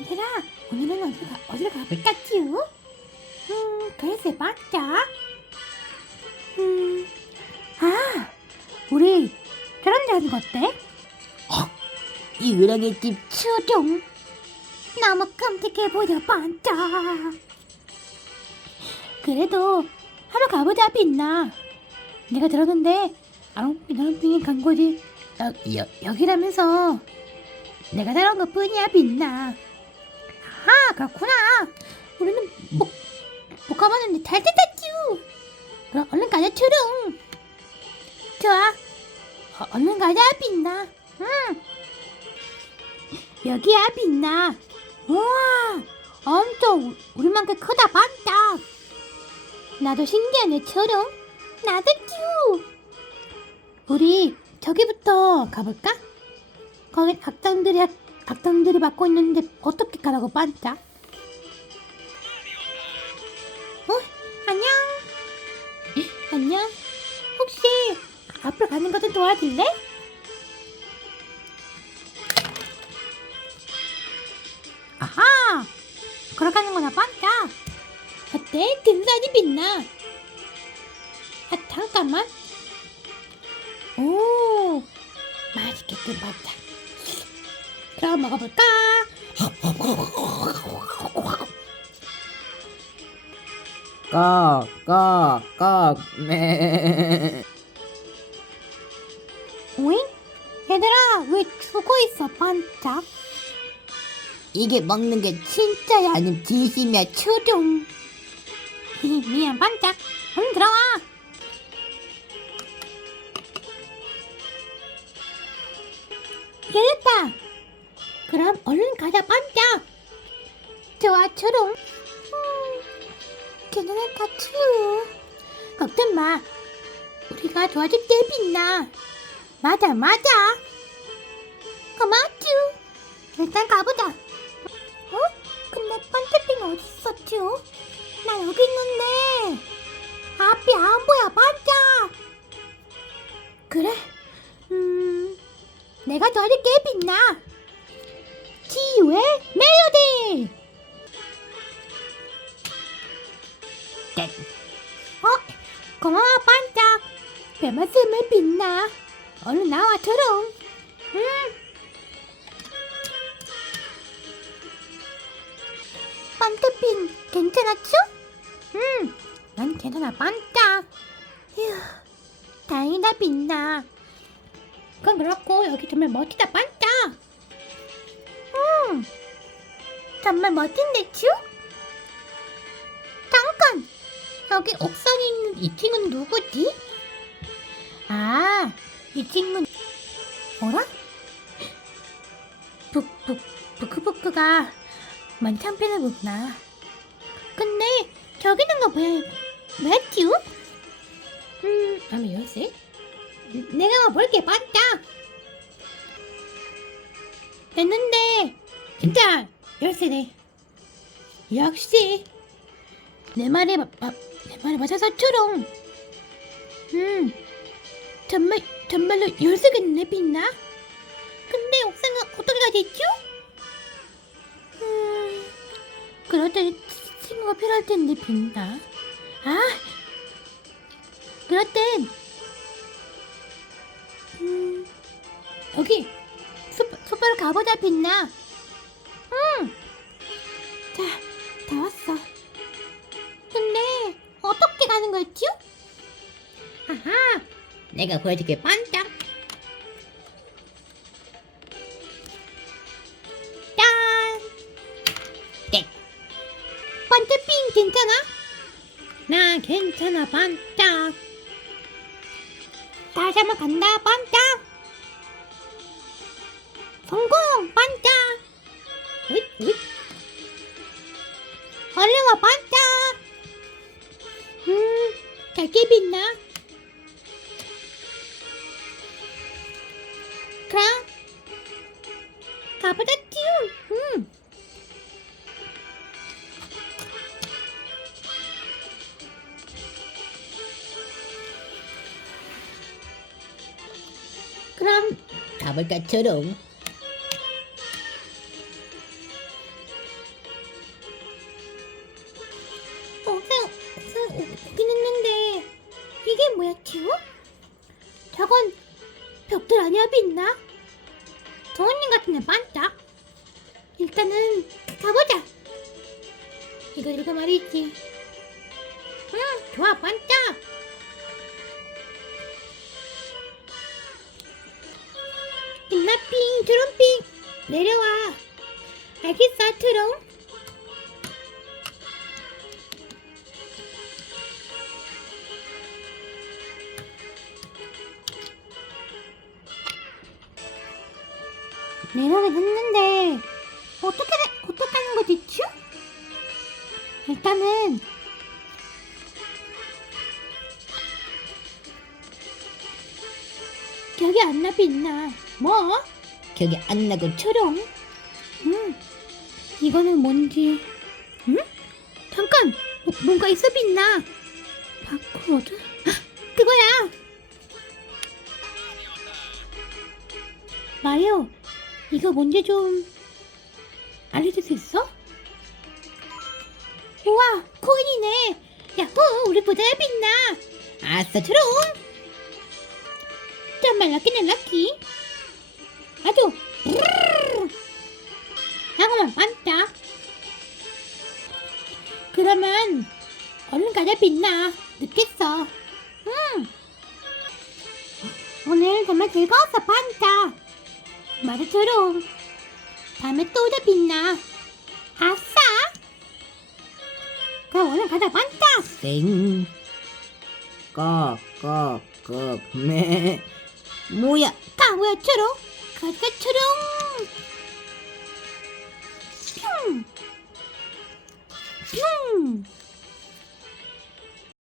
얘들아, 오늘은 어디 가, 어디로 가볼까, 쭈? 음, 글쎄, 맞자. 음, 아, 우리 저런 데 가는 거 어때? 이 으랑의 집 추종. 너무 끔찍해 보여, 반짝. 그래도 한번 가보자, 빛나. 내가 들었는데, 아롱핑, 아롱핑이 간 곳이 여, 여, 여기라면서 내가 들은 것 뿐이야, 빛나. 아, 그렇구나. 우리는 못, 못 가봤는데 잘 됐다쭈. 그럼 얼른 가자, 추릉. 좋아. 어, 얼른 가자, 빛나. 응. 여기야, 빛나. 우와, 엄청 우- 우리만큼 크다, 반짝. 나도 신기하네, 추릉. 나도 쭈. 우리 저기부터 가볼까? 거기 악당들이 악당들이 맡고 있는데 어떻게 가라고 반짝? 어? 안녕. 안녕. 혹시 앞으로 가는 것 좀 도와줄래? 아하. 걸어가는구나 반짝. 어때? 등산이 빛나. 아 잠깐만. 오, 맛있겠군, 맞다. 그럼 먹어볼까? 깍, 깍, 깍, 네. 오잉? 얘들아, 왜 죽어 있어, 반짝? 이게 먹는 게 진짜야 아니면 진심이야 추종 미안, 반짝. 얼른 들어와. 열렸다. 그럼 얼른 가자, 반짝. 좋아, 초롱. 음, 괜찮을까, 추. 걱정 마. 우리가 도와줄게, 빛나. 맞아, 맞아. 고마워, 쭈. 일단 가보자. 어? 근데 반짝빙 어딨어, 쭈? 나 여기 있는데 앞이 안 보여 반짝 그래 음 내가 도와줄게 빛나 지휘 멜로디 땡. 어 고마워 반짝 별 말씀을 빛나 얼른 나와 초롱 음 반짝빙 괜찮았죠? 응, 난 괜찮아 반짝. 휴, 다행이다 빛나. 그건 그렇고 여기 정말 멋지다 반짝. 응, 정말 멋진데 쭈? 잠깐, 여기 옥상에 있는 이 친구는 누구지? 아, 이 친구는 뭐라? 북북 부크부크가 만창편을 보구나. 근데 저기 있는 거 뭐야? 매튜? 음, 아마 열쇠? 내가 한번 볼게, 반짝! 됐는데, 진짜 열쇠네. 역시, 내 말에, 내 말에 맞아서 초롱. 음, 정말, 정말로 열쇠겠네, 빛나? 근데 옥상은 어떻게 가겠죠? 음, 그럴 때 친구가 필요할 텐데 빛나. 아, 그럴 땐 음, 여기 숲 숲으로 가보자 빛나. 내가 보여줄게. 반짝. 짠. 땡. 반짝핑 괜찮아? 나 괜찮아. 반짝. 다시 한번 간다. 반짝. 성공. 반짝. 으잇 으잇. 얼른 와 반짝 아버다티요. 음. 그럼 아버다처럼 어, 생, 오긴 했는데 이게 뭐야, 티오? 저건 벽돌 아니야, 빛나? 도원님 같은 애 반짝. 일단은 가보자. 이거 이거 말이지. 응, 좋아, 반짝. 내려오긴 했는데 어떻게 어떻게 하는 거지 츄? 일단은 기억이 안 나비 있나 뭐? 기억이 안 나고 초롱. 음 이거는 뭔지 음? 잠깐 뭐, 뭔가 있어 빛나 바코드 헉, 그거야 마리오 이거 뭔지 좀 알려줄 수 있어? 우와 코인이네. 야호 우리 보자야 빛나. 아싸 초롱 정말 럭키네 럭키. 아주 향어만 반짝 그러면 얼른 가자 빛나. 늦겠어. 응. 오늘 정말 즐거웠어 반짝 말처럼 다음에 또 오자 빛나 아싸! 그럼 얼른 가자 반짝 꺽, 꺽, 네. 뭐야? 가고야? 초롱? 가자 초롱! 뿅 뿅.